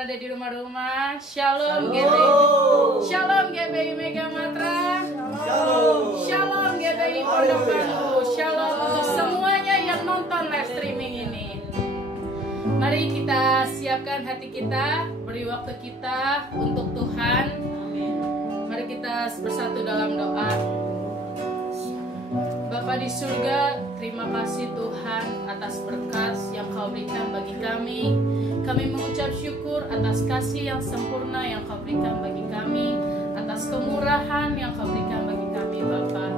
berada di rumah-rumah. Shalom GBI. Shalom GBI Mega Matra. Shalom GBI Pondok Bambu. Shalom untuk semuanya yang nonton live streaming ini. Mari kita siapkan hati kita, beri waktu kita untuk Tuhan. Mari kita bersatu dalam doa. Bapa di surga, terima kasih Tuhan atas berkat yang Kau berikan bagi kami. Kami mengucap syukur atas kasih yang sempurna yang Kau berikan bagi kami, atas kemurahan yang Kau berikan bagi kami Bapa.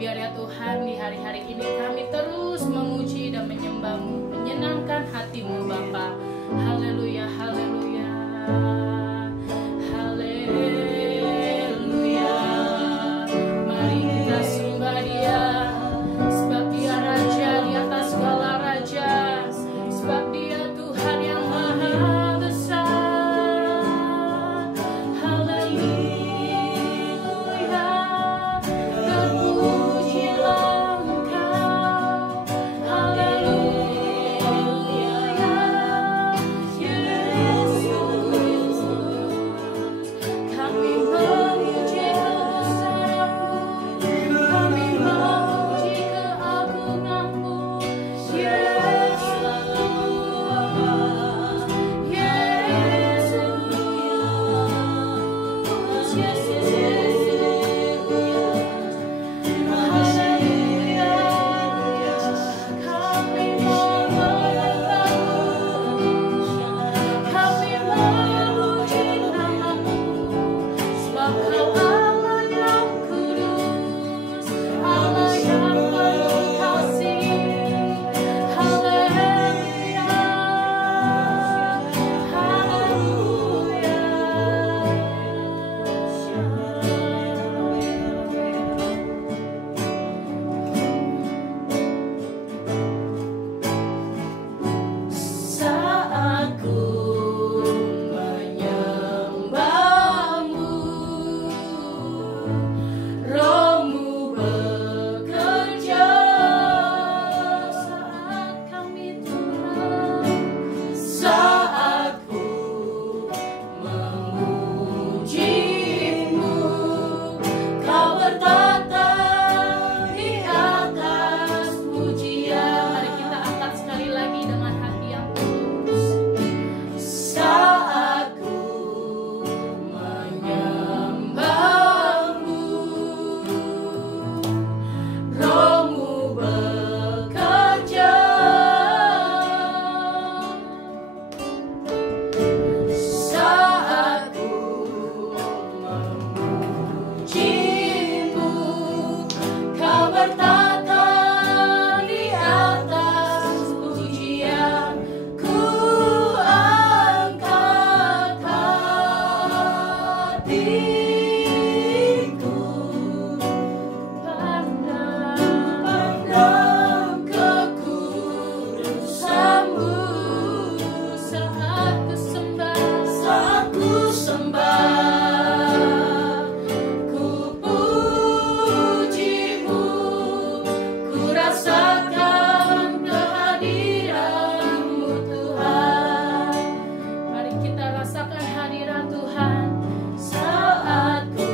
Biar ya Tuhan di hari-hari ini kami terus memuji dan menyembah-Mu, menyenangkan hati-Mu Bapa. Haleluya, haleluya, haleluya. Mari kita sembah Dia, sebab Dia Raja di atas segala raja, sebab Dia Tuhan yang maha besar. Haleluya, terpujilah Engkau. Haleluya, Yesus. Kami memuji kebesaran-Mu, kami memuji keagungan-Mu, Yesus, Yesus, haleluya. Kami memuji nama-Mu, sebab Kau Allah yang kudus, Allah yang penuh kasih. Haleluya, saat ku menyembah-Mu, Roh-Mu bekerja. Saat kami Tuhan, saat ku memuji-Mu, Kau bertata di atas pujian. Mari kita angkat sekali lagi dengan hati yang tulus. Saat ku menyembah-Mu, Roh-Mu bekerja. Saat ku memuji-Mu, Kau bertata di atas pujian. Ku angkat hatiku, pandang kekudusan-Mu. Saat ku sembah, ku puji-Mu, ku rasakan kehadiran-Mu Tuhan. Mari kita rasakan hadirat Tuhan. Saat ku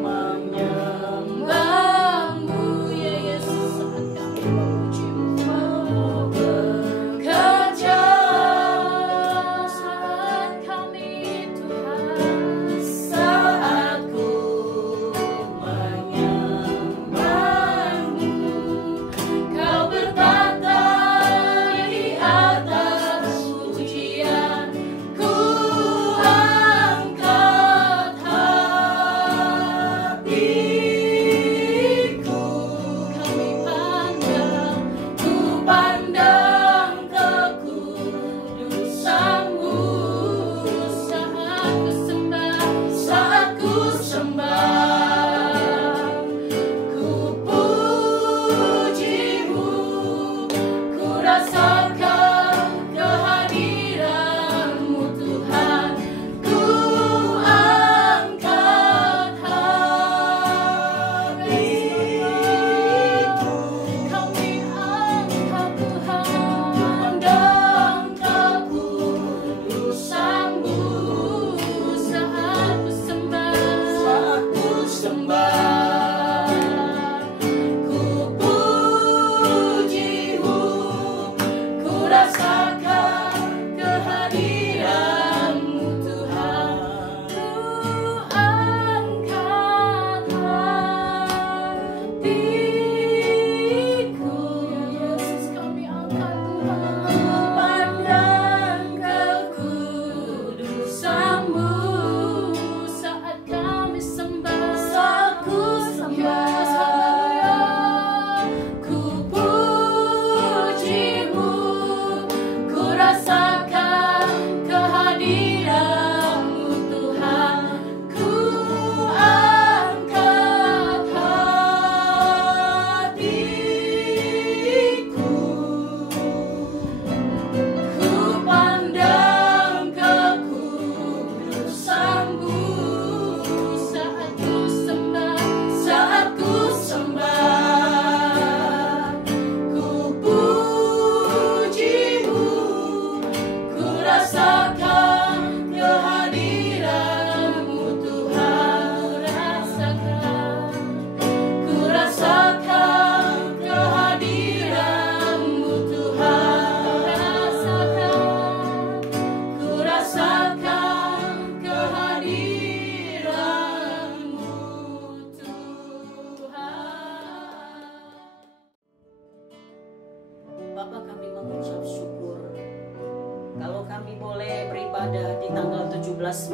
menyembah-Mu, ya Yesus, saat kami memuji-Mu, bekerja. Saat kami Tuhan, saat ku menyembah-Mu, Kau bertata di atas pujian. Ku angkat hatiku, kami pandang, ku pandang kekudusan-Mu. Saat ku sembah, ku puji-Mu, ku rasakan kehadiran-Mu Tuhan. Ku angkat hatiku, kami angkat Tuhan, pandang kekudusan.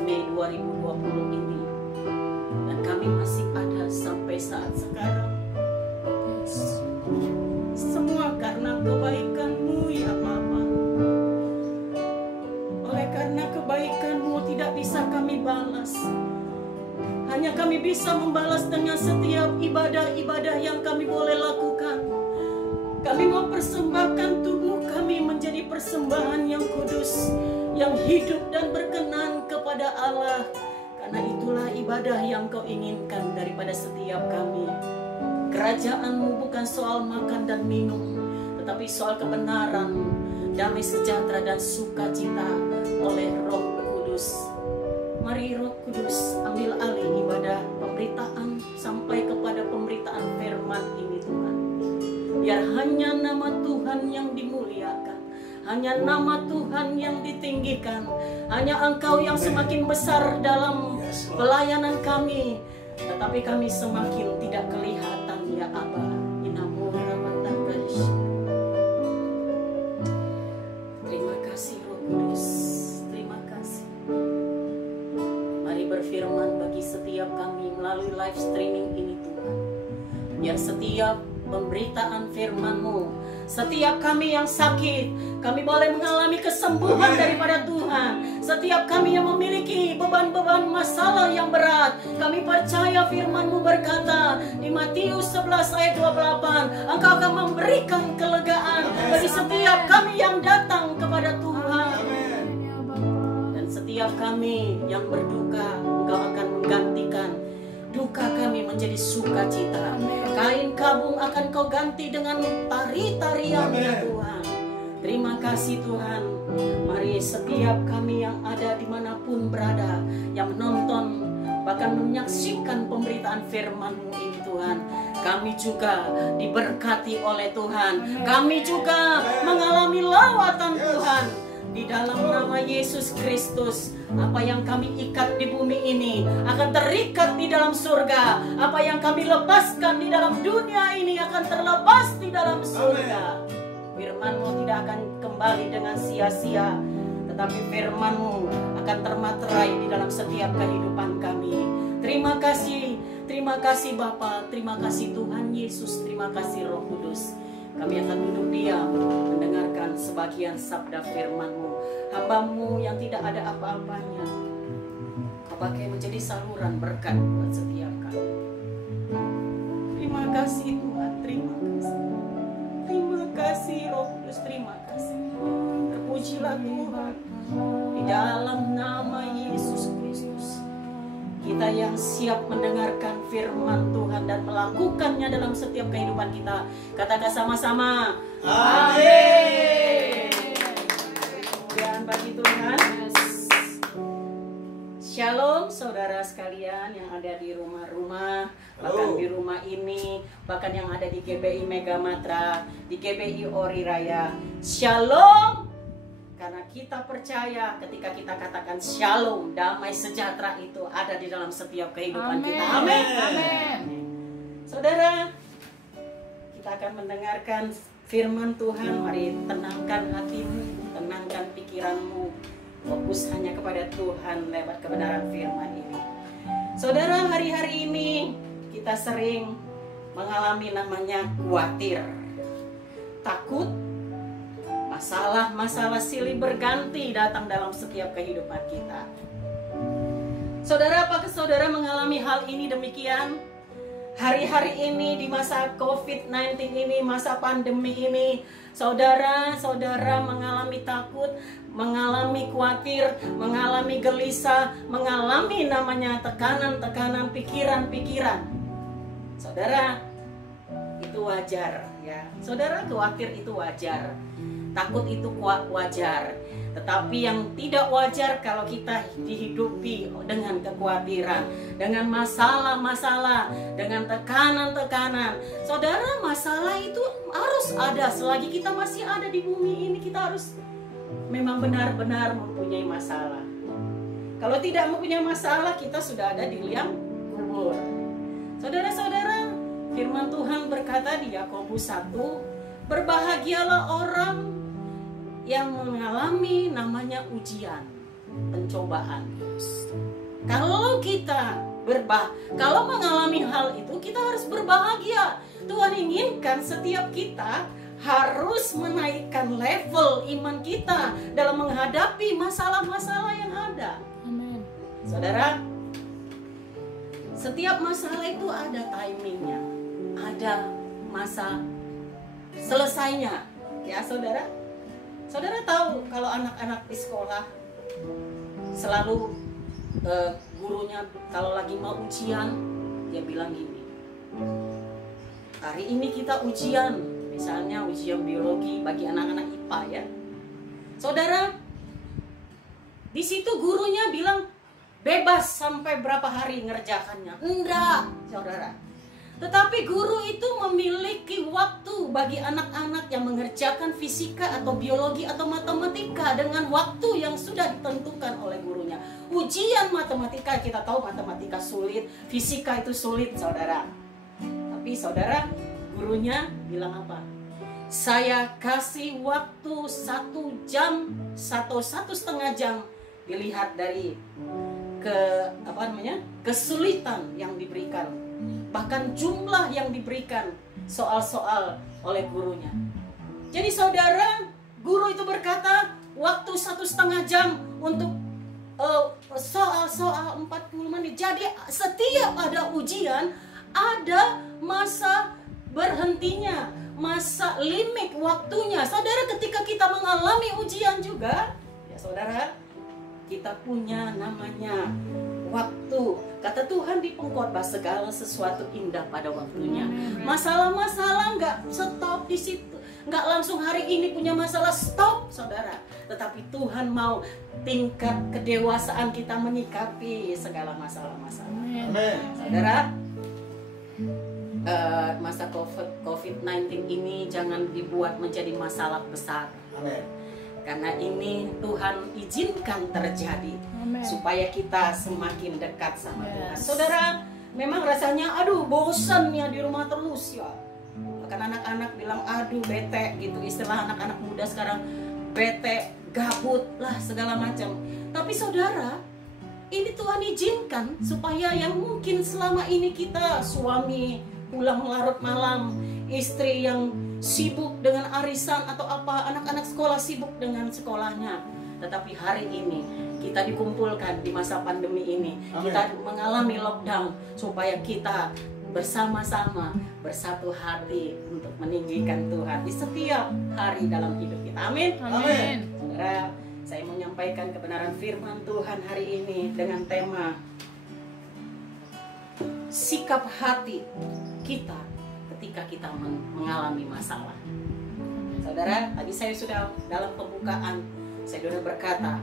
Mei 2020 ini. Dan kami masih ada sampai saat sekarang. Semua karena kebaikan-Mu ya Bapa. Oleh karena kebaikan-Mu tidak bisa kami balas. Hanya kami bisa membalas dengan setiap ibadah-ibadah yang kami boleh lakukan. Kami mau persembahkan tubuh kami menjadi persembahan yang kudus, yang hidup dan berkenan kepada Allah. Karena itulah ibadah yang Kau inginkan daripada setiap kami. Kerajaan-Mu bukan soal makan dan minum, tetapi soal kebenaran, damai sejahtera dan sukacita oleh Roh Kudus. Mari Roh Kudus ambil alih ibadah pemberitaan sampai kepada pemberitaan firman ini Tuhan. Biar hanya nama Tuhan yang dimuliakan, hanya nama Tuhan yang ditinggikan, hanya Engkau yang semakin besar dalam pelayanan kami. Tetapi kami semakin tidak kelihatan ya Aba. Terima kasih Roh Kudus. Terima kasih. Mari berfirman bagi setiap kami melalui live streaming ini Tuhan. Biar setiap pemberitaan firman-Mu, setiap kami yang sakit, kami boleh mengalami kesembuhan daripada Tuhan. Setiap kami yang memiliki beban-beban masalah yang berat, kami percaya firman-Mu berkata di Matius 11 ayat 28, Engkau akan memberikan kelegaan bagi setiap kami yang datang kepada Tuhan. Dan setiap kami yang berduka, Engkau akan menggantikan duka kami menjadi sukacita. Kain kabung akan Kau ganti dengan tari-tarian ya Tuhan. Terima kasih Tuhan. Mari setiap kami yang ada dimanapun berada, yang menonton, bahkan menyaksikan pemberitaan firman-Mu ini Tuhan, kami juga diberkati oleh Tuhan. Kami juga mengalami lawatan Tuhan. Di dalam nama Yesus Kristus, apa yang kami ikat di bumi ini akan terikat di dalam surga. Apa yang kami lepaskan di dalam dunia ini akan terlepas di dalam surga. Firman-Mu tidak akan kembali dengan sia-sia, tetapi firman-Mu akan termaterai di dalam setiap kehidupan kami. Terima kasih Bapa, terima kasih Tuhan Yesus, terima kasih Roh Kudus. Kami akan duduk diam mendengarkan sebagian sabda firman-Mu. Hamba-Mu yang tidak ada apa-apanya, Kau pakai menjadi saluran berkat buat setiap kami. Terima kasih Tuhan, terima kasih. Terima kasih Roh Kudus, terima kasih. Terpujilah Tuhan. Di dalam nama Yesus Kristus, kita yang siap mendengarkan firman Tuhan dan melakukannya dalam setiap kehidupan kita, katakan sama-sama, amin. Kemuliaan bagi Tuhan. Shalom saudara sekalian yang ada di rumah-rumah, bahkan di rumah ini, bahkan yang ada di GBI Mega Matra, di GBI Ori Raya. Shalom. Karena kita percaya ketika kita katakan shalom, damai sejahtera itu ada di dalam setiap kehidupan kita. Amin. Amin. Saudara, kita akan mendengarkan firman Tuhan. Mari tenangkan hatimu, tenangkan pikiranmu, fokus hanya kepada Tuhan lewat kebenaran firman ini. Saudara, hari-hari ini kita sering mengalami namanya khawatir, takut. Masalah-masalah silih berganti datang dalam setiap kehidupan kita. Saudara, apakah saudara mengalami hal ini demikian? Hari-hari ini di masa COVID-19 ini, masa pandemi ini, saudara-saudara mengalami takut, mengalami khawatir, mengalami gelisah, mengalami namanya tekanan-tekanan pikiran-pikiran. Saudara, itu wajar ya. Saudara, khawatir itu wajar. Takut itu wajar, tetapi yang tidak wajar kalau kita dihidupi dengan kekhawatiran, dengan masalah-masalah, dengan tekanan-tekanan. Saudara, masalah itu harus ada. Selagi kita masih ada di bumi ini, kita harus memang benar-benar mempunyai masalah. Kalau tidak mempunyai masalah, kita sudah ada di liang kubur. Saudara-saudara, firman Tuhan berkata di Yakobus 1, berbahagialah orang yang mengalami namanya ujian. pencobaan. Kalau kita kalau mengalami hal itu, kita harus berbahagia. Tuhan inginkan setiap kita harus menaikkan level iman kita dalam menghadapi masalah-masalah yang ada. Amin. Saudara, setiap masalah itu ada timingnya, ada masa selesainya. Ya saudara, saudara tahu kalau anak-anak di sekolah selalu gurunya kalau lagi mau ujian, dia bilang gini, hari ini kita ujian, misalnya ujian biologi bagi anak-anak IPA ya. Saudara, di situ gurunya bilang bebas sampai berapa hari ngerjakannya. Enggak, saudara. Tetapi guru itu memiliki waktu bagi anak-anak yang mengerjakan fisika atau biologi atau matematika dengan waktu yang sudah ditentukan oleh gurunya. Ujian matematika, kita tahu matematika sulit, fisika itu sulit, saudara. Tapi saudara, gurunya bilang apa? Saya kasih waktu 1 jam atau 1,5 jam, dilihat dari kesulitan yang diberikan, bahkan jumlah yang diberikan soal-soal oleh gurunya. Jadi saudara, guru itu berkata waktu 1,5 jam untuk soal-soal 40 menit. Jadi setiap ada ujian ada masa berhentinya, masa limit waktunya. Saudara, ketika kita mengalami ujian juga, ya saudara, kita punya namanya waktu. Kata Tuhan di pengkhotbah, segala sesuatu indah pada waktunya. Masalah-masalah nggak stop di situ, nggak langsung hari ini punya masalah stop, saudara. Tetapi Tuhan mau tingkat kedewasaan kita menyikapi segala masalah-masalah. Saudara, masa COVID-19 ini jangan dibuat menjadi masalah besar. Amin. Karena ini Tuhan izinkan terjadi. Amen. Supaya kita semakin dekat sama Tuhan. Yes. Saudara, memang rasanya aduh bosan ya di rumah terus ya. Bahkan anak-anak bilang aduh bete gitu, istilah anak-anak muda sekarang, bete, gabut lah segala macam. Tapi saudara, ini Tuhan izinkan supaya yang mungkin selama ini kita suami pulang larut malam, istri yang sibuk dengan arisan atau apa, anak-anak sekolah sibuk dengan sekolahnya. Tetapi hari ini kita dikumpulkan di masa pandemi ini. Amin. Kita mengalami lockdown supaya kita bersama-sama bersatu hati untuk meninggikan Tuhan di setiap hari dalam hidup kita. Amin. Amin. Saudara, saya mau menyampaikan kebenaran firman Tuhan hari ini dengan tema sikap hati kita ketika kita mengalami masalah. Saudara, tadi saya sudah dalam pembukaan, saya sudah berkata,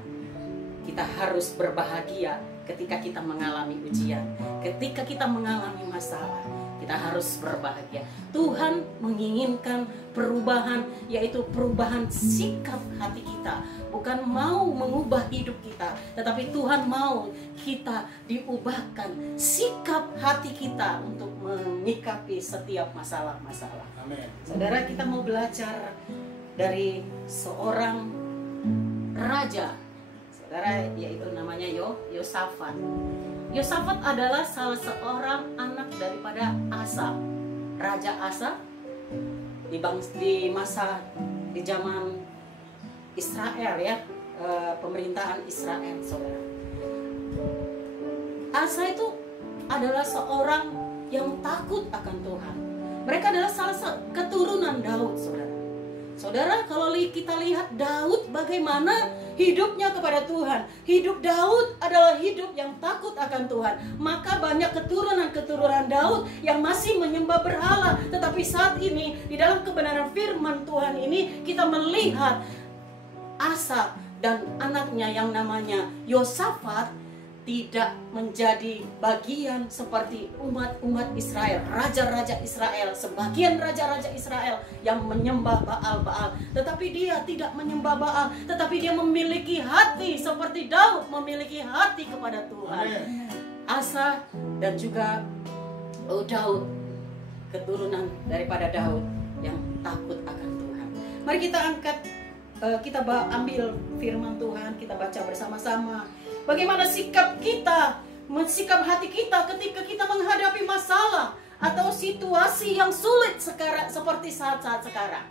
kita harus berbahagia ketika kita mengalami ujian. Ketika kita mengalami masalah, kita harus berbahagia. Tuhan menginginkan perubahan, yaitu perubahan sikap hati kita. Bukan mau mengubah hidup kita, tetapi Tuhan mau kita diubahkan sikap hati kita untuk menyikapi setiap masalah-masalah. Amin. Saudara, kita mau belajar dari seorang raja. Saudara, yaitu namanya Yosafat. Yosafat adalah salah seorang anak daripada Asa, Raja Asa di zaman Israel ya, pemerintahan Israel, saudara. Asa itu adalah seorang yang takut akan Tuhan. Mereka adalah salah satu keturunan Daud, saudara. Saudara, kalau kita lihat Daud bagaimana hidupnya kepada Tuhan. Hidup Daud adalah hidup yang takut akan Tuhan. Maka banyak keturunan-keturunan Daud yang masih menyembah berhala. Tetapi saat ini di dalam kebenaran firman Tuhan ini kita melihat Asa dan anaknya yang namanya Yosafat tidak menjadi bagian seperti umat-umat Israel, raja-raja Israel, sebagian raja-raja Israel yang menyembah Baal-Baal. Tetapi dia tidak menyembah Baal, tetapi dia memiliki hati seperti Daud memiliki hati kepada Tuhan. Amin. Asa dan juga Daud, keturunan daripada Daud yang takut akan Tuhan. Mari kita angkat kita ambil firman Tuhan, kita baca bersama-sama. Bagaimana sikap kita, sikap hati kita ketika kita menghadapi masalah atau situasi yang sulit sekarang, seperti saat-saat sekarang.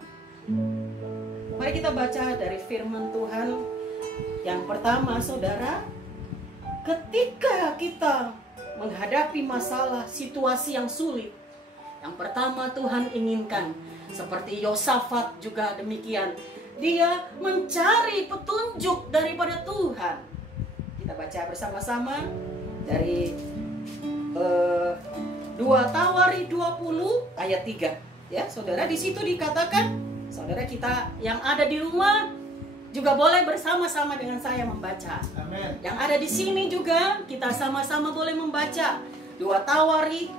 Mari kita baca dari firman Tuhan. Yang pertama, saudara, ketika kita menghadapi masalah, situasi yang sulit, yang pertama Tuhan inginkan, seperti Yosafat juga demikian, dia mencari petunjuk daripada Tuhan. Kita baca bersama-sama dari 2 Tawari 20 ayat 3. Ya, saudara, di situ dikatakan, saudara kita yang ada di rumah juga boleh bersama-sama dengan saya membaca. Amin. Yang ada di sini juga kita sama-sama boleh membaca 2 Tawari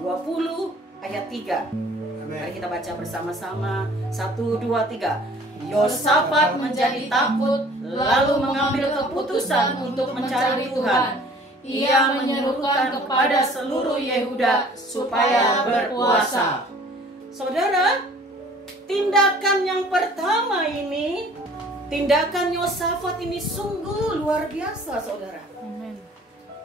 20 ayat 3. Amin. Mari kita baca bersama-sama. 1, 2, 3. Yosafat menjadi takut, lalu mengambil keputusan untuk mencari Tuhan. Ia menyerukan kepada seluruh Yehuda supaya berpuasa. Saudara, tindakan yang pertama ini, tindakan Yosafat ini sungguh luar biasa, saudara. Amin.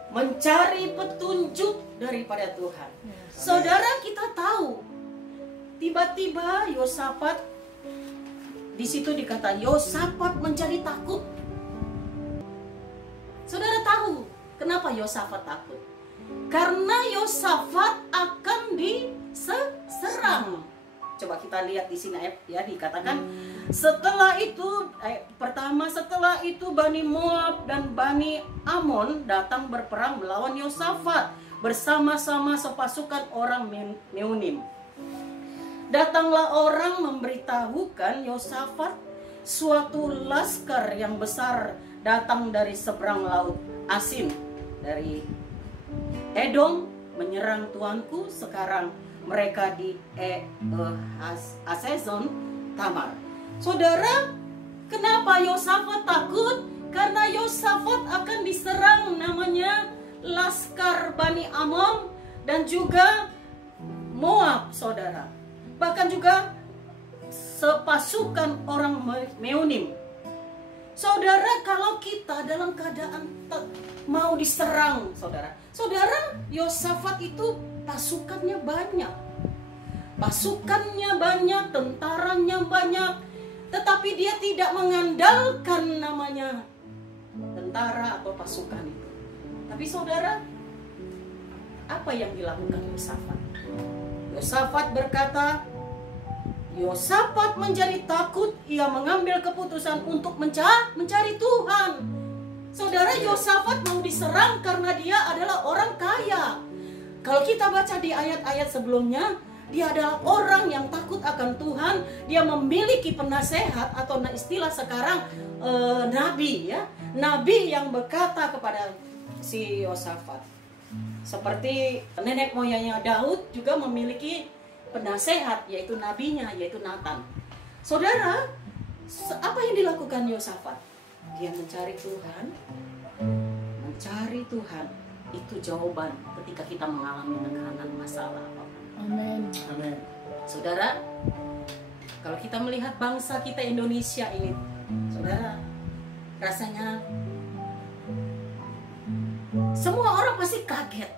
Mencari petunjuk daripada Tuhan. Saudara, kita tahu, tiba-tiba Yosafat, di situ dikata Yosafat menjadi takut. Saudara tahu kenapa Yosafat takut? Karena Yosafat akan diserang. Coba kita lihat di sini ya, dikatakan setelah itu setelah itu Bani Moab dan Bani Amon datang berperang melawan Yosafat bersama-sama sepasukan orang Meunim. Datanglah orang memberitahukan Yosafat, suatu laskar yang besar datang dari seberang laut Asin, dari Edom, menyerang tuanku. Sekarang mereka di Hasezon Tamar. Saudara, kenapa Yosafat takut? Karena Yosafat akan diserang namanya laskar Bani Amon dan juga Moab, saudara. Bahkan juga sepasukan orang Meunim. Saudara, kalau kita dalam keadaan mau diserang, saudara, Yosafat itu pasukannya banyak. Pasukannya banyak, tentaranya banyak, tetapi dia tidak mengandalkan namanya tentara atau pasukan itu. Tapi saudara, apa yang dilakukan Yosafat? Yosafat berkata, Yosafat menjadi takut, ia mengambil keputusan untuk mencari Tuhan. Saudara, Yosafat mau diserang karena dia adalah orang kaya. Kalau kita baca di ayat-ayat sebelumnya, dia adalah orang yang takut akan Tuhan. Dia memiliki penasehat atau istilah sekarang nabi, ya, nabi yang berkata kepada si Yosafat. Seperti nenek moyangnya Daud juga memiliki penasehat, yaitu nabinya, yaitu Nathan. Saudara, apa yang dilakukan Yosafat? Dia mencari Tuhan. Mencari Tuhan itu jawaban ketika kita mengalami tekanan masalah. Amin. Amin. Saudara, kalau kita melihat bangsa kita Indonesia ini, saudara, rasanya semua orang pasti kaget.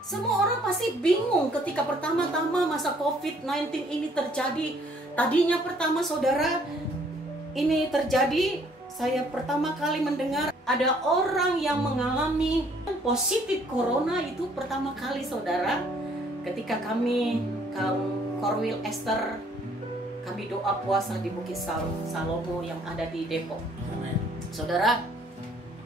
Semua orang pasti bingung ketika pertama-tama masa COVID-19 ini terjadi. Tadinya pertama, saudara, ini terjadi, saya pertama kali mendengar ada orang yang mengalami positif corona itu pertama kali, saudara. Ketika kami kaum Korwil Esther, kami doa puasa di Bukit Salomo yang ada di Depok. Amin. Saudara,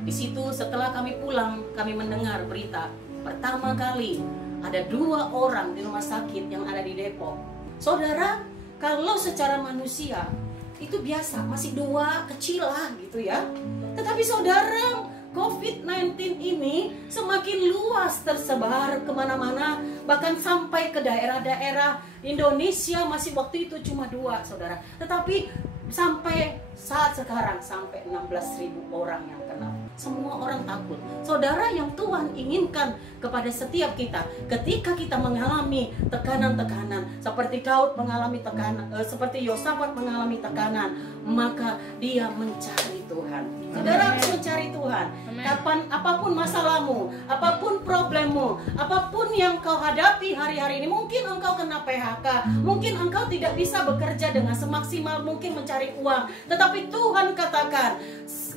di situ setelah kami pulang, kami mendengar berita pertama kali ada 2 orang di rumah sakit yang ada di Depok. Saudara, kalau secara manusia itu biasa, masih 2 kecil lah gitu ya. Tetapi saudara, COVID-19 ini semakin luas tersebar kemana-mana, bahkan sampai ke daerah-daerah Indonesia. Masih waktu itu cuma 2, saudara. Tetapi sampai saat sekarang sampai 16.000 orang yang kena. semua orang takut. Saudara, yang Tuhan inginkan kepada setiap kita, ketika kita mengalami tekanan-tekanan, seperti Daud mengalami tekanan, seperti Yosafat mengalami tekanan, maka dia mencari Tuhan. Saudara harus mencari Tuhan. Kapan, apapun masalahmu, apapun problemmu, apapun yang kau hadapi hari-hari ini, mungkin engkau kena PHK, mungkin engkau tidak bisa bekerja dengan semaksimal mungkin mencari uang, tetapi Tuhan katakan,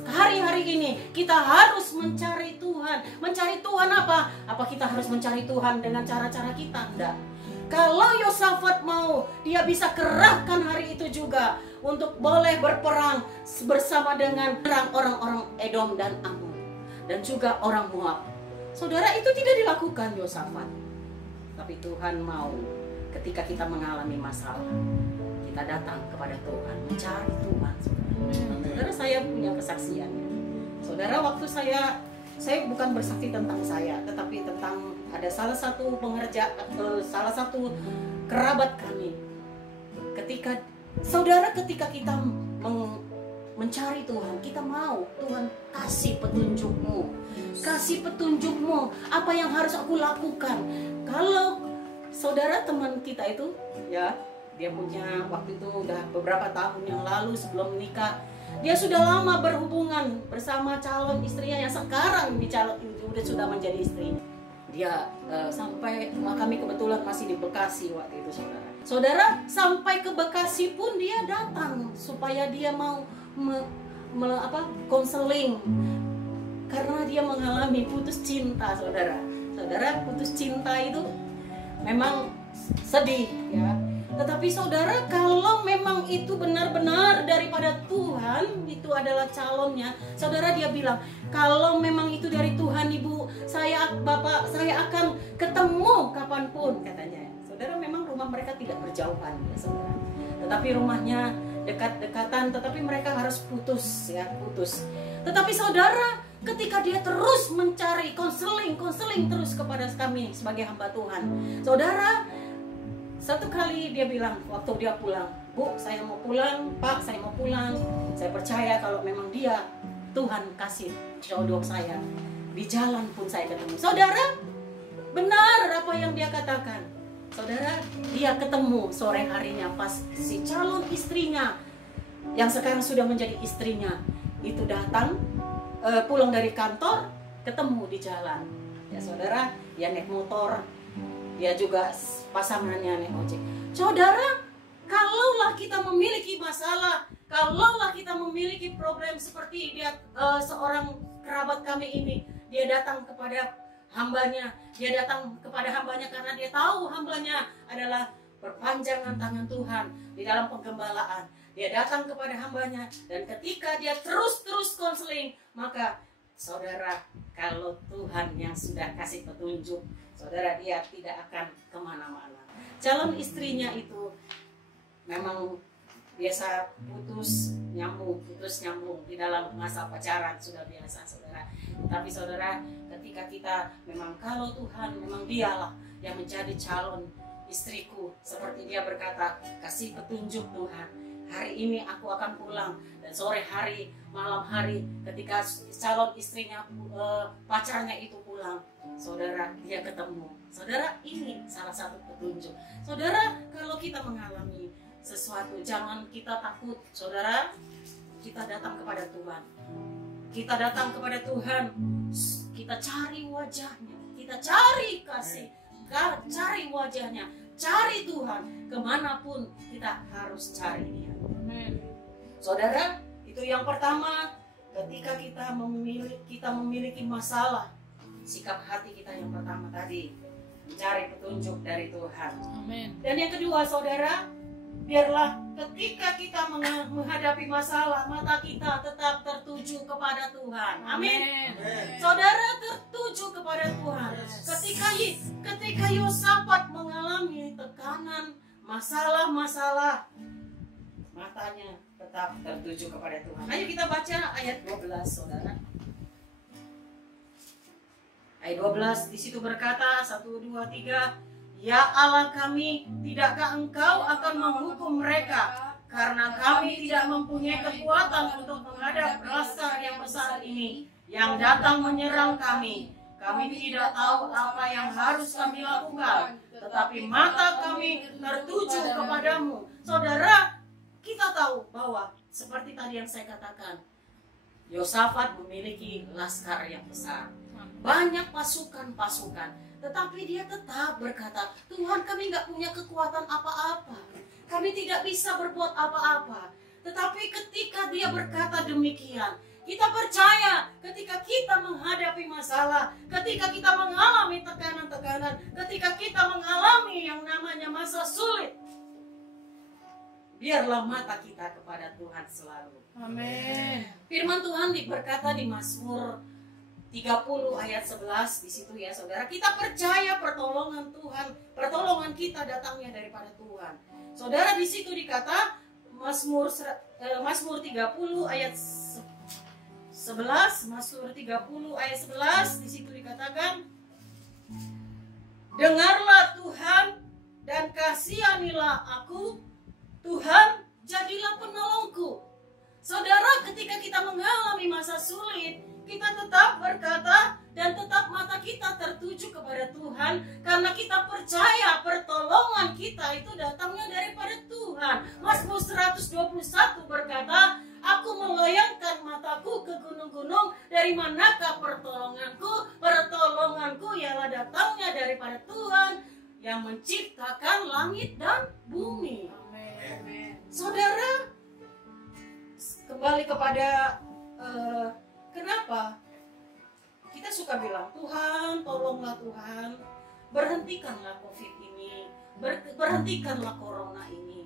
hari-hari ini kita harus mencari Tuhan. Mencari Tuhan apa? Apa kita harus mencari Tuhan dengan cara-cara kita? Enggak. Kalau Yosafat mau, dia bisa kerahkan hari itu juga untuk boleh berperang bersama dengan orang-orang Edom dan Ammon dan juga orang Moab. Saudara, itu tidak dilakukan Yosafat. Tapi Tuhan mau ketika kita mengalami masalah, kita datang kepada Tuhan, mencari Tuhan. Saudara, saya punya kesaksiannya. Saudara, waktu saya bukan bersaksi tentang saya, tetapi tentang ada salah satu pengerja, salah satu kerabat kami. Ketika kita mencari Tuhan, kita mau Tuhan kasih petunjukmu, apa yang harus aku lakukan. Kalau saudara, teman kita itu, ya, dia punya waktu itu udah beberapa tahun yang lalu sebelum menikah, dia sudah lama berhubungan bersama calon istrinya yang sekarang sudah menjadi istrinya. Dia sampai, kami kebetulan masih di Bekasi waktu itu, saudara. Saudara, sampai ke Bekasi pun dia datang supaya dia mau konseling karena dia mengalami putus cinta, saudara. Saudara, putus cinta itu memang sedih, ya. Tetapi saudara, kalau memang itu benar-benar daripada Tuhan, itu adalah calonnya. Saudara, dia bilang, kalau memang itu dari Tuhan, Ibu, Bapak, saya akan ketemu kapanpun, katanya. Saudara, memang rumah mereka tidak berjauhan, ya saudara. Tetapi rumahnya dekat-dekatan, tetapi mereka harus putus, ya, putus. Tetapi saudara, ketika dia terus mencari konseling terus kepada kami sebagai hamba Tuhan, saudara, satu kali dia bilang waktu dia pulang, Bu, saya mau pulang, Pak, saya mau pulang. Saya percaya kalau memang dia, Tuhan kasih jodoh saya. Di jalan pun saya ketemu. Saudara, benar apa yang dia katakan. Saudara, dia ketemu sore harinya pas si calon istrinya yang sekarang sudah menjadi istrinya itu datang, pulang dari kantor, ketemu di jalan. Ya saudara, dia naik motor, dia juga pasangannya naik ojek. Saudara, kalaulah kita memiliki masalah, kalaulah kita memiliki problem seperti dia, seorang kerabat kami ini, dia datang kepada hambanya, karena dia tahu hambanya adalah perpanjangan tangan Tuhan di dalam penggembalaan. Dia datang kepada hambanya, dan ketika dia terus konseling, maka saudara, kalau Tuhan yang sudah kasih petunjuk, saudara, dia tidak akan kemana-mana. Calon istrinya itu memang biasa putus nyambung di dalam masa pacaran, sudah biasa, saudara. Tapi saudara, ketika kita memang, kalau Tuhan memang dialah yang menjadi calon istriku, seperti dia berkata, kasih petunjuk Tuhan, hari ini aku akan pulang, dan sore hari, malam hari, ketika calon istrinya, pacarnya itu pulang, saudara, dia ketemu. Saudara, ini salah satu petunjuk. Saudara, kalau kita mengalami sesuatu, jangan kita takut, saudara. Kita datang kepada Tuhan. Kita datang kepada Tuhan. Kita cari wajahnya. Kita cari kasih. Cari wajahnya. Cari Tuhan. Kemanapun kita harus cari Dia. Saudara, itu yang pertama. Ketika kita memiliki masalah, sikap hati kita yang pertama tadi, mencari petunjuk dari Tuhan. Amen. Dan yang kedua, saudara, biarlah ketika kita menghadapi masalah, mata kita tetap tertuju kepada Tuhan. Amin. Saudara, tertuju kepada Tuhan. Ketika Yosafat mengalami tekanan, masalah-masalah, matanya tetap tertuju kepada Tuhan. Ayo kita baca ayat 12, saudara. Ayat 12 di situ berkata, 1, 2, 3. Ya Allah kami, tidakkah Engkau akan menghukum mereka? Karena kami tidak mempunyai kekuatan untuk menghadap rasa yang besar ini. yang datang menyerang kami. Kami tidak tahu apa yang harus kami lakukan, tetapi mata kami tertuju kepadamu. Saudara, kita tahu bahwa seperti tadi yang saya katakan, Yosafat memiliki laskar yang besar, banyak pasukan-pasukan, tetapi dia tetap berkata, Tuhan, kami nggak punya kekuatan apa-apa, kami tidak bisa berbuat apa-apa. Tetapi ketika dia berkata demikian, kita percaya ketika kita menghadapi masalah, ketika kita mengalami tekanan-tekanan, ketika kita mengalami yang namanya masa sulit, biarlah mata kita kepada Tuhan selalu. Amin. Firman Tuhan berkata di Mazmur 30 ayat 11 di situ ya saudara, kita percaya pertolongan Tuhan, pertolongan kita datangnya daripada Tuhan. Saudara, di situ dikata Mazmur 30 ayat 11, Mazmur 30 ayat 11 di situ dikatakan, dengarlah Tuhan dan kasihanilah aku, Tuhan jadilah penolongku. Saudara, ketika kita mengalami masa sulit, kita tetap berkata dan tetap mata kita tertuju kepada Tuhan, karena kita percaya pertolongan kita itu datangnya daripada Tuhan. Mazmur 121 berkata, aku melayangkan mataku ke gunung-gunung, dari manakah pertolonganku? Pertolonganku ialah datangnya daripada Tuhan yang menciptakan langit dan bumi. Amin. Saudara, kembali kepada kenapa kita suka bilang, Tuhan, tolonglah Tuhan, berhentikanlah COVID ini, berhentikanlah corona ini,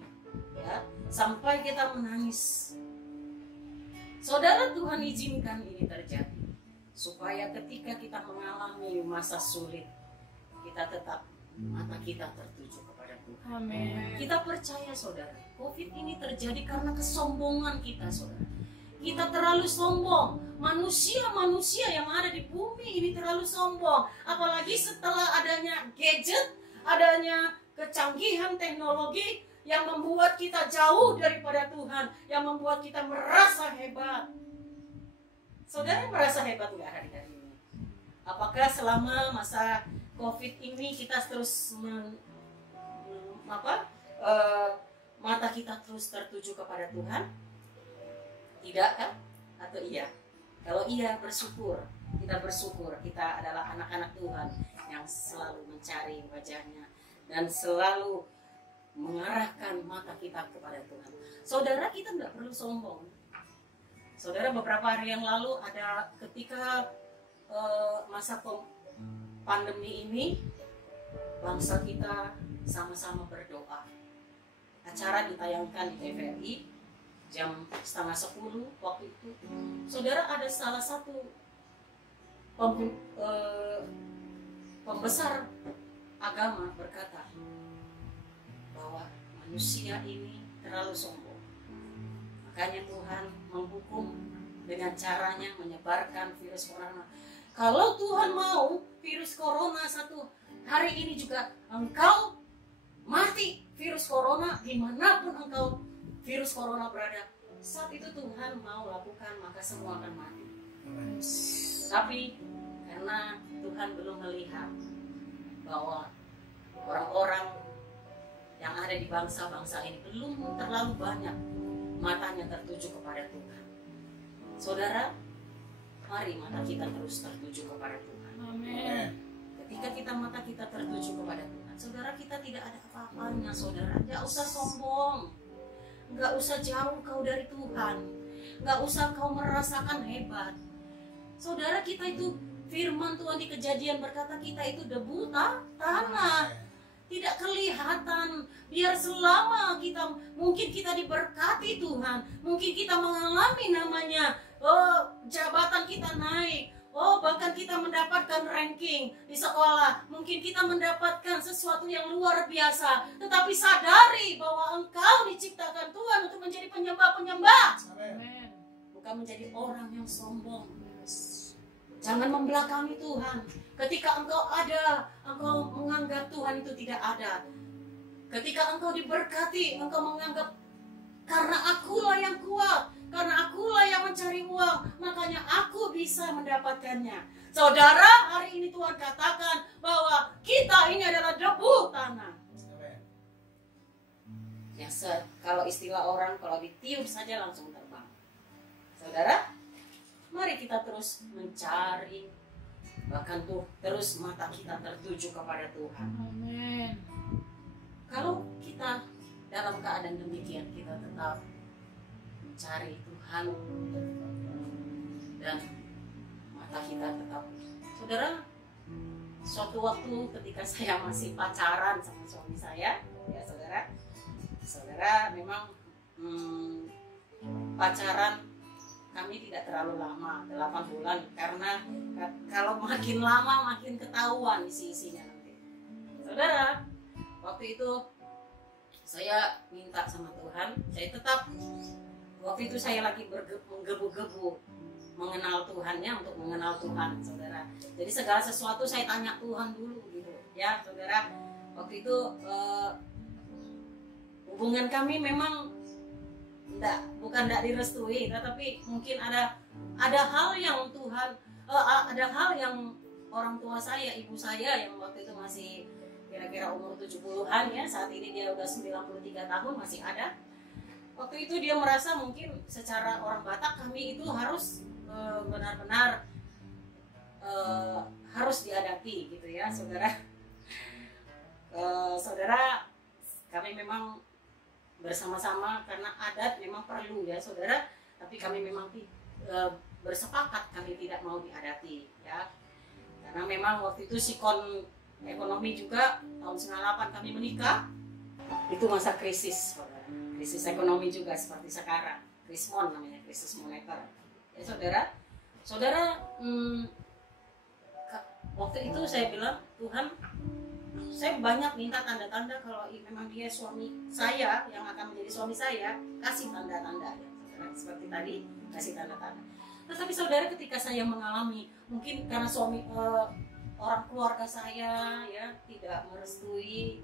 ya, sampai kita menangis. Saudara, Tuhan izinkan ini terjadi supaya ketika kita mengalami masa sulit, kita tetap mata kita tertuju kepada Tuhan. Amin. Kita percaya saudara, COVID ini terjadi karena kesombongan kita saudara. Kita terlalu sombong. Manusia-manusia yang ada di bumi ini terlalu sombong. Apalagi setelah adanya gadget, adanya kecanggihan teknologi yang membuat kita jauh daripada Tuhan, yang membuat kita merasa hebat. Saudara merasa hebat nggak hari-hari ini? Apakah selama masa COVID ini kita terus mata kita terus tertuju kepada Tuhan? Tidak kan? Atau iya? Kalau iya, bersyukur. Kita bersyukur kita adalah anak-anak Tuhan yang selalu mencari wajahnya dan selalu mengarahkan mata kita kepada Tuhan. Saudara, kita tidak perlu sombong. Saudara, beberapa hari yang lalu ada ketika masa pandemi ini, bangsa kita sama-sama berdoa. Acara ditayangkan di TVRI jam 9:30 waktu itu. Saudara, ada salah satu pembesar agama berkata bahwa manusia ini terlalu sombong. Makanya Tuhan menghukum dengan caranya menyebarkan virus corona. Kalau Tuhan mau virus corona satu hari ini juga engkau mati virus corona, dimanapun engkau virus corona berada, saat itu Tuhan mau lakukan, maka semua akan mati. Tapi karena Tuhan belum melihat bahwa orang-orang yang ada di bangsa-bangsa ini belum terlalu banyak matanya tertuju kepada Tuhan. Saudara, mari mata kita terus tertuju kepada Tuhan. Amin. Ketika mata kita tertuju kepada Tuhan, saudara, kita tidak ada apa-apanya. Saudara, nggak usah sombong, nggak usah jauh kau dari Tuhan, nggak usah kau merasakan hebat. Saudara, kita itu firman Tuhan di Kejadian berkata kita itu debu tanah, tidak kelihatan. Biar selama mungkin kita diberkati Tuhan, mungkin kita mengalami namanya jabatan kita naik, bahkan kita mendapatkan ranking di sekolah, mungkin kita mendapatkan sesuatu yang luar biasa, tetapi sadari bahwa engkau diciptakan Tuhan untuk menjadi penyembah-penyembah, bukan menjadi orang yang sombong. Jangan membelakangi Tuhan. Ketika engkau ada, engkau menganggap Tuhan itu tidak ada. Ketika engkau diberkati, engkau menganggap karena akulah yang kuat, karena akulah yang mencari uang, makanya aku bisa mendapatkannya. Saudara, hari ini Tuhan katakan bahwa kita ini adalah debu tanah. Ya, kalau istilah orang, kalau ditiup saja langsung terbang. Saudara, mari kita terus mencari, bahkan tuh terus mata kita tertuju kepada Tuhan. Amin. Kalau kita dalam keadaan demikian, kita tetap mencari Tuhan dan mata kita tetap. Saudara, suatu waktu ketika saya masih pacaran sama suami saya, ya saudara memang pacaran kami tidak terlalu lama, 8 bulan, karena kalau makin lama makin ketahuan isi-isinya nanti. Saudara, waktu itu saya minta sama Tuhan, saya tetap, waktu itu saya lagi menggebu-gebu mengenal Tuhannya, untuk mengenal Tuhan, saudara. Jadi segala sesuatu saya tanya Tuhan dulu gitu, ya saudara. Waktu itu hubungan kami memang bukan tidak direstui, tetapi mungkin ada hal yang Tuhan, ada hal yang orang tua saya, ibu saya yang waktu itu masih kira-kira umur 70-an ya, saat ini dia udah 93 tahun masih ada. Waktu itu dia merasa mungkin secara orang Batak kami itu harus benar-benar harus dihadapi gitu ya, saudara. Saudara, kami memang bersama-sama karena adat memang perlu ya saudara, tapi kami memang bersepakat kami tidak mau dihadapi ya, karena memang waktu itu sikon ekonomi juga tahun 98 kami menikah, itu masa krisis saudara, krisis ekonomi juga seperti sekarang, krismon namanya, krisis moneter ya saudara. Waktu itu saya bilang, Tuhan, saya banyak minta tanda-tanda kalau memang dia suami saya yang akan menjadi suami saya, kasih tanda-tanda ya, saudara. Seperti tadi kasih tanda-tanda. Tetapi saudara, ketika saya mengalami, mungkin karena suami orang keluarga saya ya tidak merestui,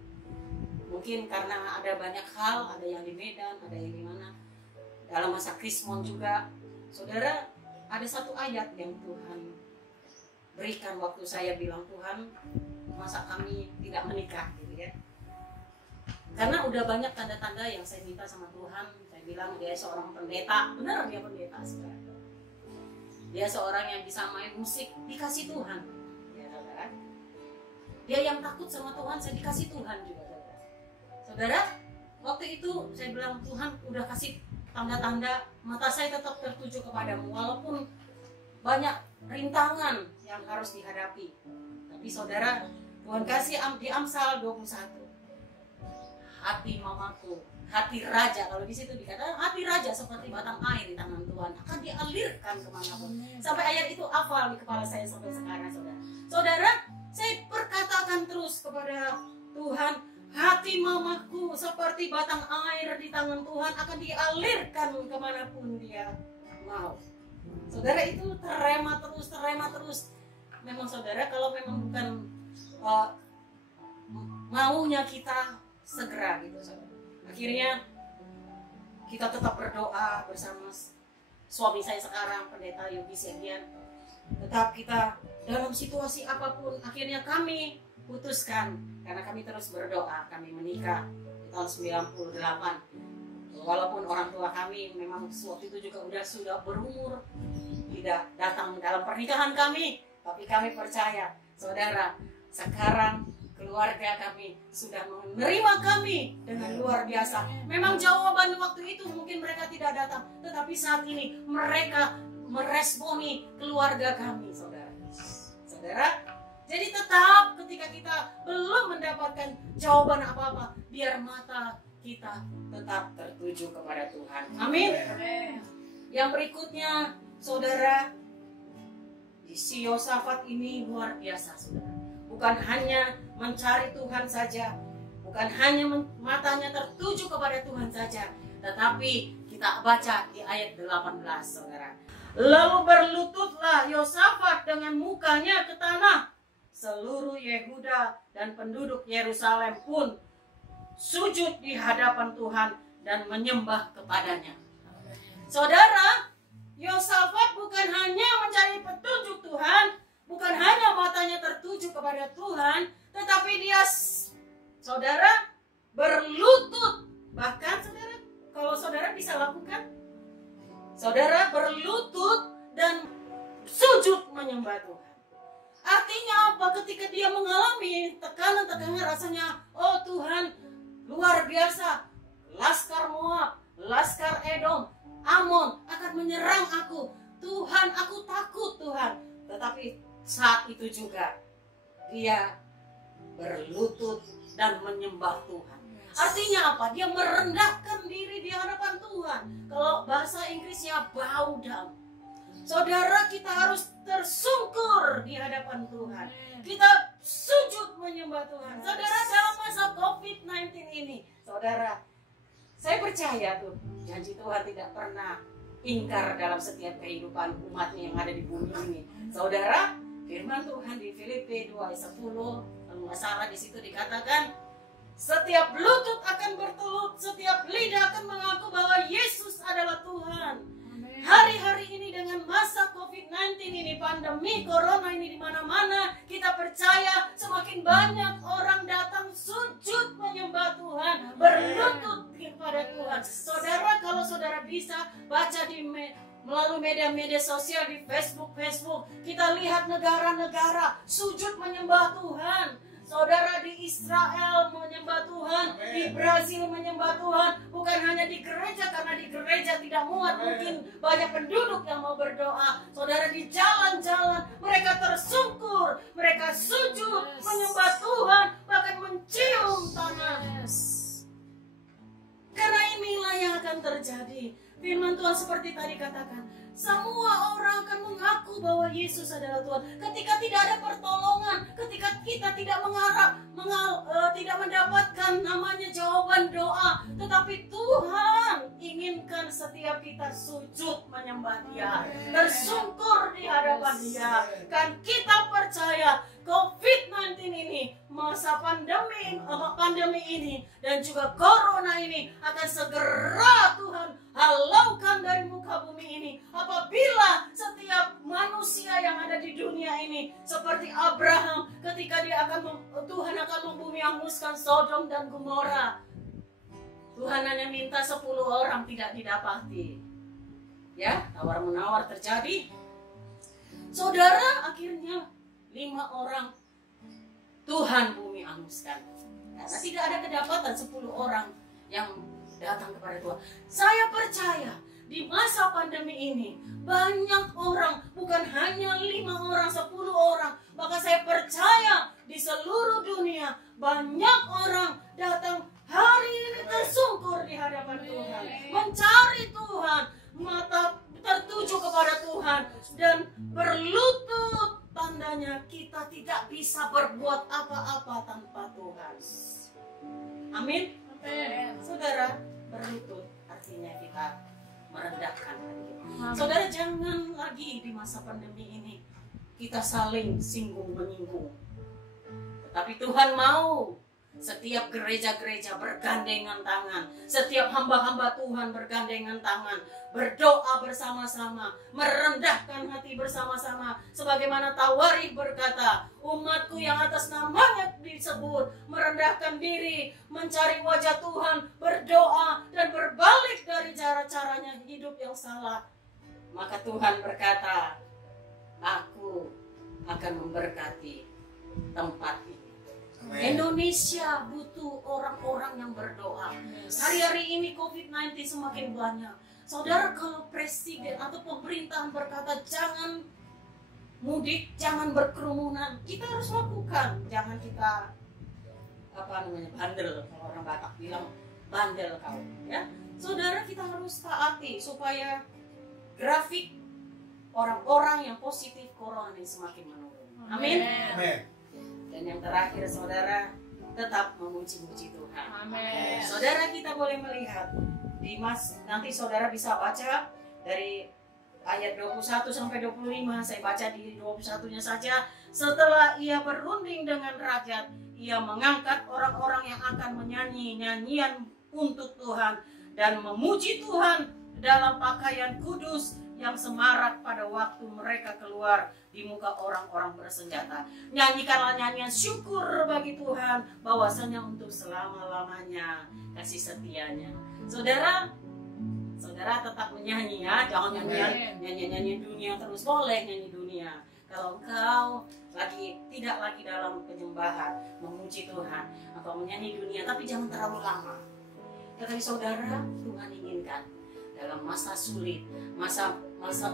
mungkin karena ada banyak hal, ada yang di Medan, ada yang di mana, dalam masa krismon juga, saudara, ada satu ayat yang Tuhan berikan waktu saya bilang, Tuhan, masa kami tidak menikah gitu ya, karena udah banyak tanda-tanda yang saya minta sama Tuhan. Saya bilang dia seorang pendeta, benar dia pendeta sebenarnya, dia seorang yang bisa main musik, dikasih Tuhan ya saudara. Dia yang takut sama Tuhan, saya dikasih Tuhan juga saudara. Waktu itu saya bilang, Tuhan udah kasih tanda-tanda, mata saya tetap tertuju kepadamu walaupun banyak rintangan yang harus dihadapi. Tapi saudara, Tuhan kasih di Amsal 21, hati mamaku, hati raja, kalau di situ dikatakan hati raja seperti batang air di tangan Tuhan, akan dialirkan kemanapun. Sampai ayat itu hafal di kepala saya sampai sekarang saudara. Saudara, saya perkatakan terus kepada Tuhan, hati mamaku seperti batang air di tangan Tuhan, akan dialirkan kemanapun dia mau. Saudara, itu terema terus. Memang saudara, kalau memang bukan maunya kita segera gitu saudara. Akhirnya kita tetap berdoa bersama suami saya sekarang, pendeta Yogi Sedian. Tetap kita dalam situasi apapun, akhirnya kami putuskan, karena kami terus berdoa, kami menikah di tahun 98. Walaupun orang tua kami memang waktu itu juga sudah berumur, tidak datang dalam pernikahan kami, tapi kami percaya, saudara, sekarang keluarga kami sudah menerima kami dengan luar biasa. Memang jawaban waktu itu mungkin mereka tidak datang, tetapi saat ini mereka meresponi keluarga kami, saudara. Saudara, jadi tetap ketika kita belum mendapatkan jawaban apa-apa, biar mata kita tetap tertuju kepada Tuhan. Amin. Yang berikutnya, saudara, si Yosafat ini luar biasa, saudara. Bukan hanya mencari Tuhan saja, bukan hanya matanya tertuju kepada Tuhan saja, tetapi kita baca di ayat 18, saudara. Lalu berlututlah Yosafat dengan mukanya ke tanah. Seluruh Yehuda dan penduduk Yerusalem pun sujud di hadapan Tuhan dan menyembah kepadanya. Saudara, Yosafat bukan hanya mencari petunjuk Tuhan, bukan hanya matanya tertuju kepada Tuhan, tetapi dia, saudara, berlutut. Bahkan saudara, kalau saudara bisa lakukan, saudara berlutut dan sujud menyembah Tuhan. Artinya apa? Ketika dia mengalami tekanan-tekanan, rasanya, oh Tuhan luar biasa, Laskar Moab, Laskar Edom, Amon akan menyerang aku. Tuhan, aku takut Tuhan. Tetapi saat itu juga dia berlutut dan menyembah Tuhan. Artinya apa? Dia merendahkan diri di hadapan Tuhan. Kalau bahasa Inggrisnya bow down. Saudara, kita harus tersungkur di hadapan Tuhan. Kita sujud menyembah Tuhan. Saudara, dalam masa COVID-19 ini, saudara, saya percaya tuh janji Tuhan tidak pernah ingkar dalam setiap kehidupan umatnya yang ada di bumi ini. Saudara, firman Tuhan di Filipi 2 ayat 10, kalau nggak salah di situ dikatakan, setiap lutut akan bertelut, setiap lidah akan mengaku bahwa Yesus adalah Tuhan. Hari-hari ini dengan masa COVID-19 ini, pandemi corona ini di mana-mana, kita percaya semakin banyak orang datang sujud menyembah Tuhan, berlutut kepada Tuhan. Saudara, kalau saudara bisa baca melalui media-media sosial di Facebook, kita lihat negara-negara sujud menyembah Tuhan. Saudara, di Israel menyembah Tuhan, di Brasil menyembah Tuhan, bukan hanya di gereja, karena di gereja tidak muat mungkin banyak penduduk yang mau berdoa. Saudara, di jalan-jalan mereka tersungkur, mereka sujud menyembah Tuhan, bahkan mencium tanah. Karena inilah yang akan terjadi. Firman Tuhan seperti tadi katakan, semua orang akan mengaku bahwa Yesus adalah Tuhan. Ketika tidak ada pertolongan, ketika kita tidak tidak mendapatkan namanya jawaban doa, tetapi Tuhan inginkan setiap kita sujud menyembah Dia, tersungkur di hadapan Dia. Kan kita percaya COVID-19 ini, masa pandemi ini dan juga corona ini akan segera Tuhan halaukan dari muka bumi ini. Apabila setiap manusia yang ada di dunia ini seperti Abraham, ketika Tuhan akan membumi hanguskan Sodom dan Gomora, Tuhan hanya minta 10 orang, tidak didapati. Ya, tawar-menawar terjadi. Saudara, akhirnya 5 orang Tuhan bumi hanguskan. Karena tidak ada kedapatan 10 orang yang datang kepada Tuhan. Saya percaya di masa pandemi ini banyak orang, bukan hanya 5 orang, 10 orang. Maka saya percaya di seluruh dunia banyak orang datang hari ini tersungkur di hadapan Tuhan, mencari Tuhan, mata tertuju kepada Tuhan dan berlutut. Tandanya kita tidak bisa berbuat apa-apa tanpa Tuhan. Amin. Saudara, berlutut artinya kita merendahkan hati kita. Saudara, jangan lagi di masa pandemi ini kita saling singgung menyinggung. Tetapi Tuhan mau setiap gereja-gereja bergandengan tangan, setiap hamba-hamba Tuhan bergandengan tangan, berdoa bersama-sama, merendahkan hati bersama-sama. Sebagaimana Tawarikh berkata, umatku yang atas namanya disebut, merendahkan diri, mencari wajah Tuhan, berdoa, dan berbalik dari cara-caranya hidup yang salah. Maka Tuhan berkata, aku akan memberkati tempat ini. Indonesia butuh orang-orang yang berdoa. Hari-hari ini COVID-19 semakin banyak. Saudara, kalau presiden atau pemerintahan berkata jangan mudik, jangan berkerumunan, kita harus lakukan. Jangan kita bandel, kalau orang Batak bilang bandel kau, ya. Saudara, kita harus taati supaya grafik orang-orang yang positif corona ini semakin menurun. Amin. Amin. Dan yang terakhir, saudara, tetap memuji-muji Tuhan. Amin. Saudara, kita boleh melihat nanti saudara bisa baca dari ayat 21 sampai 25. Saya baca di 21-nya saja. Setelah ia berunding dengan rakyat, ia mengangkat orang-orang yang akan menyanyi nyanyian untuk Tuhan dan memuji Tuhan dalam pakaian kudus yang semarak pada waktu mereka keluar di muka orang-orang bersenjata. Nyanyikanlah nyanyian syukur bagi Tuhan, bahwasanya untuk selama-lamanya kasih setianya. Saudara tetap menyanyi ya, jangan nyanyi dunia terus. Boleh nyanyi dunia kalau engkau tidak lagi dalam penyembahan, memuji Tuhan atau menyanyi dunia, tapi jangan terlalu lama. Tetapi saudara, Tuhan inginkan dalam masa sulit, masa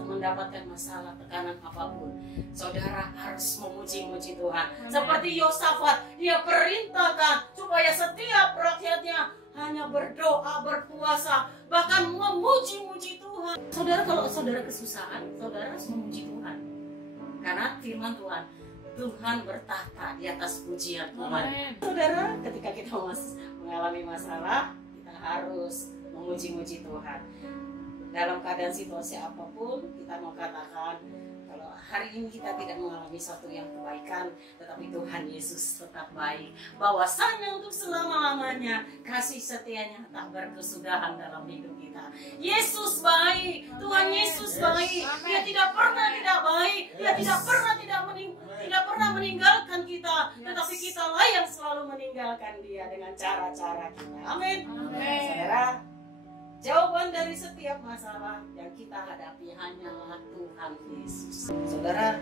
mendapatkan masalah, tekanan apapun, saudara harus memuji-muji Tuhan. Seperti Yosafat, dia perintahkan supaya setiap rakyatnya hanya berdoa, berpuasa, bahkan memuji-muji Tuhan. Saudara, kalau saudara kesusahan, saudara harus memuji Tuhan. Karena firman Tuhan bertahta di atas pujian Tuhan. Saudara, ketika kita mengalami masalah, kita harus memuji-muji Tuhan. Dalam keadaan situasi apapun, kita mau katakan kalau hari ini kita tidak mengalami suatu yang kebaikan, tetapi Tuhan Yesus tetap baik. Bahwasanya untuk selama-lamanya kasih setianya tak berkesudahan dalam hidup kita. Yesus baik, Tuhan Yesus baik. Dia tidak pernah tidak baik, Dia tidak pernah meninggalkan kita, tetapi kitalah yang selalu meninggalkan Dia dengan cara-cara kita. Amin. Saudara, jawaban dari setiap masalah yang kita hadapi hanyalah Tuhan Yesus. Saudara,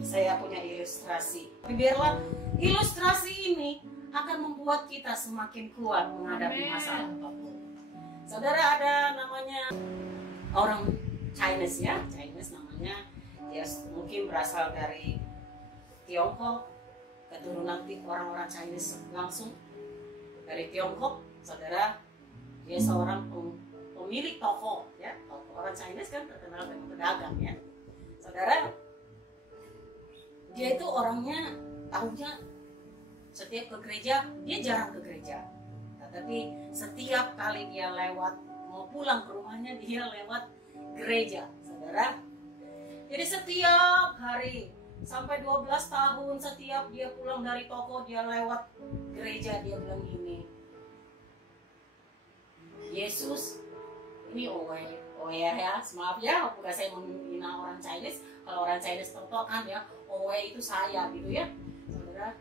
saya punya ilustrasi. Biarlah ilustrasi ini akan membuat kita semakin kuat menghadapi masalah apapun. Saudara, ada namanya orang Chinese ya, Chinese namanya. Dia mungkin berasal dari Tiongkok, keturunan orang-orang Chinese langsung dari Tiongkok. Saudara, dia seorang pemilik toko ya. Orang Chinese kan terkenal dengan pedagang ya. Saudara, dia itu orangnya tahunya setiap ke gereja, dia jarang ke gereja. Tetapi setiap kali dia lewat mau pulang ke rumahnya, dia lewat gereja. Saudara, jadi setiap hari sampai 12 tahun setiap dia pulang dari toko, dia lewat gereja. Dia bilang gini, Yesus, ini owe ya, maaf ya, bukan saya menghina orang Chinese. Kalau orang Chinese tentu kan ya, owe itu saya gitu ya. Saudara,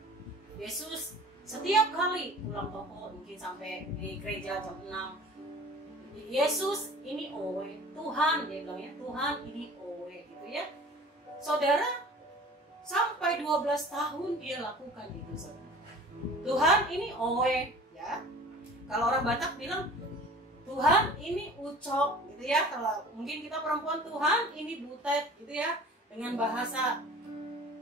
Yesus setiap kali pulang toko, mungkin sampai di gereja jam 6, Yesus ini owe, Tuhan, dia bilang ya, Tuhan ini owe gitu ya. Saudara, sampai 12 tahun dia lakukan itu, saudara. Tuhan ini owe ya. Kalau orang Batak bilang Tuhan ini ucok gitu ya. Kalau mungkin kita perempuan, Tuhan ini butet gitu ya, dengan bahasa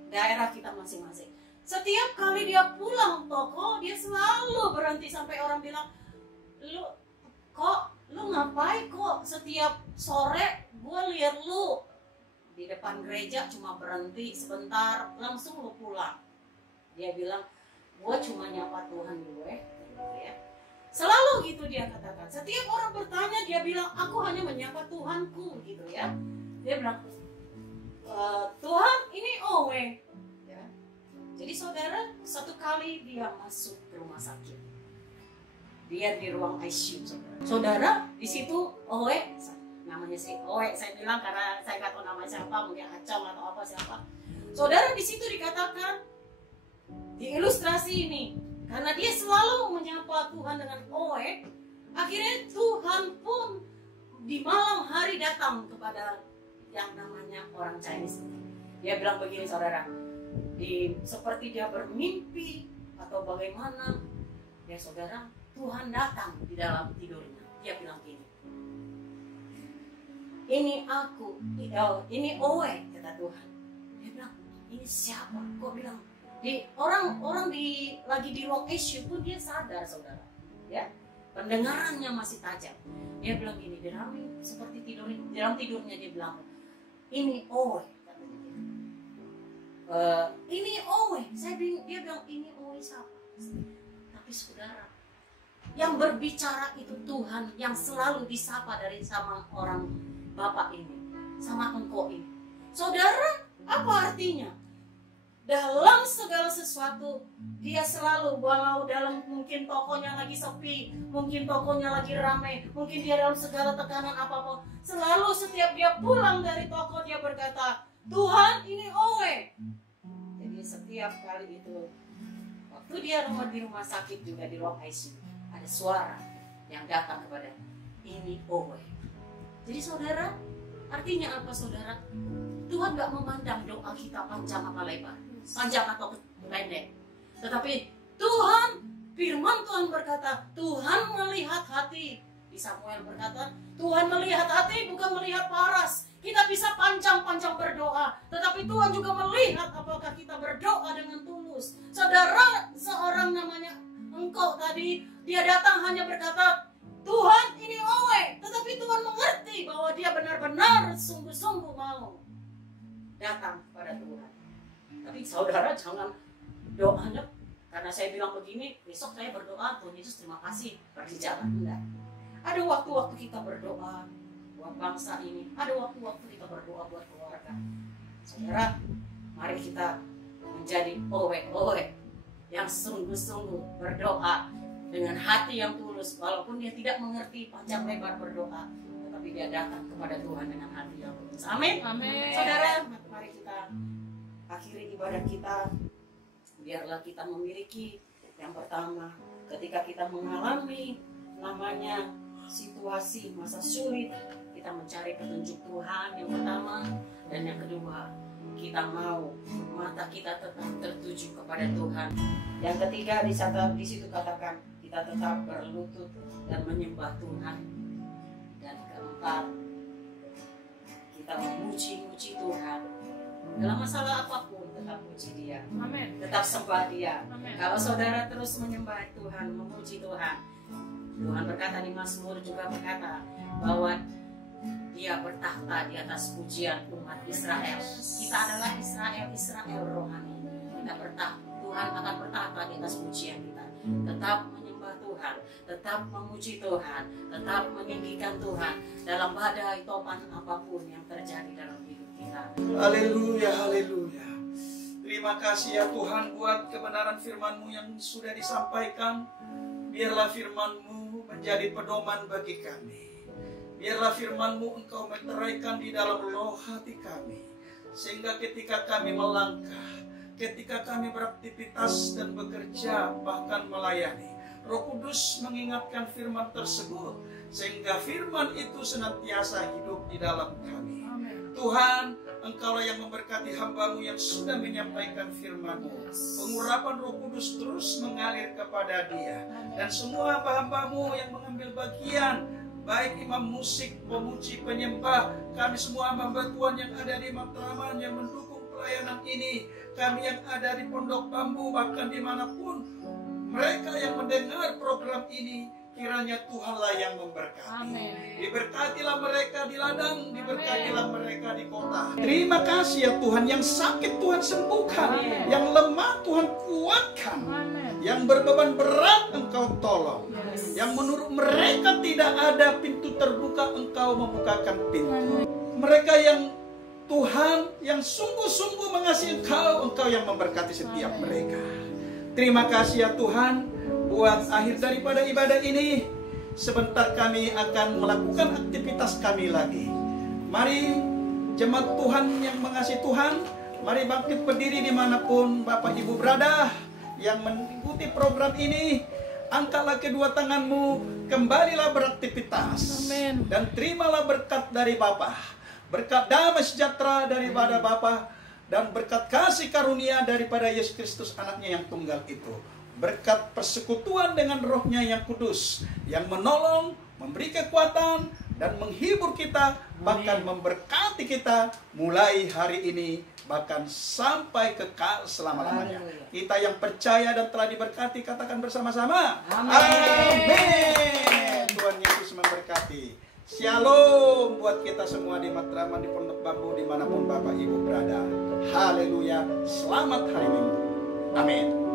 daerah kita masing-masing. Setiap kali dia pulang toko, dia selalu berhenti sampai orang bilang, lu ngapain kok setiap sore gue lihat lu di depan gereja cuma berhenti sebentar langsung lu pulang. Dia bilang, gue cuma nyapa Tuhan gue gitu ya. Selalu gitu dia katakan. Setiap orang bertanya, dia bilang, aku hanya menyapa Tuhanku gitu ya. Dia bilang, Tuhan ini owe ya. Jadi saudara, satu kali dia masuk ke rumah sakit, dia di ruang ICU. Saudara, di situ owe, namanya si owe, saya bilang karena saya nggak tahu nama siapa, mungkin Acong atau apa siapa. Saudara, di situ dikatakan di ilustrasi ini, karena dia selalu menyapa Tuhan dengan owe, akhirnya Tuhan pun di malam hari datang kepada yang namanya orang Chinese. Dia bilang begini, saudara, seperti dia bermimpi atau bagaimana, ya saudara, Tuhan datang di dalam tidurnya. Dia bilang gini, ini aku, ini owe, kata Tuhan. Dia bilang, ini siapa? Kok bilang? Orang lagi di ruang ICU pun dia sadar, saudara, ya, pendengarannya masih tajam. Dia bilang gini, seperti dalam tidurnya dia bilang, ini owe, katanya gitu. Ini owe, dia bilang ini owe siapa? Tapi saudara, yang berbicara itu Tuhan yang selalu disapa dari sama orang Bapak ini, sama engkau ini. Saudara, apa artinya? dalam segala sesuatu dia selalu, walau dalam mungkin tokonya lagi sepi, mungkin tokonya lagi ramai, mungkin dia dalam segala tekanan apapun, selalu setiap dia pulang dari toko dia berkata, Tuhan ini Owe. Jadi setiap kali itu, waktu dia di rumah sakit juga di ruang ICU, ada suara yang datang kepada ini Owe. Jadi saudara, artinya apa saudara? Tuhan gak memandang doa kita panjang apa lebar, panjang atau pendek. Tetapi Tuhan, firman Tuhan berkata, Tuhan melihat hati. Di Samuel berkata, Tuhan melihat hati bukan melihat paras. Kita bisa panjang-panjang berdoa, tetapi Tuhan juga melihat apakah kita berdoa dengan tulus. Saudara, seorang namanya engkau tadi, dia datang hanya berkata, Tuhan ini Owe. Tetapi Tuhan mengerti bahwa dia benar-benar sungguh-sungguh mau datang kepada Tuhan. Tapi saudara jangan doanya, karena saya bilang begini, besok saya berdoa, Tuhan Yesus terima kasih, pergi jalan. Enggak. Ada waktu-waktu kita berdoa buat bangsa ini, ada waktu-waktu kita berdoa buat keluarga. Saudara, mari kita menjadi Owe yang sungguh-sungguh berdoa dengan hati yang tulus, walaupun dia tidak mengerti panjang lebar berdoa, tetapi dia datang kepada Tuhan dengan hati yang tulus. Amin. Amin. Saudara, mari kita akhiri ibadah kita. Biarlah kita memiliki yang pertama, ketika kita mengalami namanya situasi masa sulit, kita mencari petunjuk Tuhan yang pertama, dan yang kedua, kita mau mata kita tetap tertuju kepada Tuhan. Yang ketiga di situ katakan kita tetap berlutut dan menyembah Tuhan. Dan keempat, kita memuji-muji Tuhan. Dalam masalah apapun tetap puji Dia. Amin. Tetap sembah Dia. Amin. Kalau saudara terus menyembah Tuhan, memuji Tuhan, Tuhan berkata di Mazmur juga berkata bahwa Dia bertahta di atas pujian umat Israel. Kita adalah Israel rohani. Kita bertahta, Tuhan akan bertahta di atas pujian kita. Tetap menyembah Tuhan, tetap memuji Tuhan, tetap meninggikan Tuhan dalam badai topan apapun yang terjadi dalam hidup kita. Haleluya, haleluya. Terima kasih ya Tuhan buat kebenaran firman-Mu yang sudah disampaikan. Biarlah firman-Mu menjadi pedoman bagi kami. Biarlah firman-Mu Engkau meteraikan di dalam roh hati kami. Sehingga ketika kami melangkah, ketika kami beraktivitas dan bekerja, bahkan melayani, Roh Kudus mengingatkan firman tersebut. Sehingga firman itu senantiasa hidup di dalam kami. Tuhan, Engkaulah yang memberkati hamba-Mu yang sudah menyampaikan firman-Mu. Pengurapan Roh Kudus terus mengalir kepada dia. Dan semua hamba-hamba-Mu yang mengambil bagian, baik imam musik, pemuji, penyembah, kami semua hamba Tuhan yang ada di Matraman yang mendukung pelayanan ini, kami yang ada di Pondok Bambu, bahkan dimanapun mereka yang mendengar program ini, kiranya Tuhanlah yang memberkati. Amin. Diberkatilah mereka di ladang, diberkatilah mereka di kota. Terima kasih ya Tuhan, yang sakit Tuhan sembuhkan, Amin. yang lemah Tuhan kuatkan, Amin. yang berbeban berat Engkau tolong. Yang menurut mereka tidak ada pintu terbuka, Engkau membukakan pintu. Mereka yang Tuhan yang sungguh-sungguh mengasihi Engkau yang memberkati setiap mereka. Terima kasih ya Tuhan, buat akhir daripada ibadah ini, sebentar kami akan melakukan aktivitas kami lagi. Mari jemaat Tuhan yang mengasihi Tuhan, mari bangkit berdiri dimanapun Bapak Ibu berada yang mengikuti program ini. Angkatlah kedua tanganmu, kembalilah beraktivitas. Amin. Dan terimalah berkat dari Bapa, berkat damai sejahtera daripada Bapa, dan berkat kasih karunia daripada Yesus Kristus anaknya yang tunggal itu. Berkat persekutuan dengan rohnya yang kudus, yang menolong, memberi kekuatan, dan menghibur kita, bahkan memberkati kita mulai hari ini, bahkan sampai kekal selama-lamanya. Kita yang percaya dan telah diberkati, katakan bersama-sama. Amin. Tuhan Yesus memberkati. Shalom buat kita semua di Matraman, di Pondok Bambu, dimanapun Bapak Ibu berada. Haleluya. Selamat hari Minggu. Amin.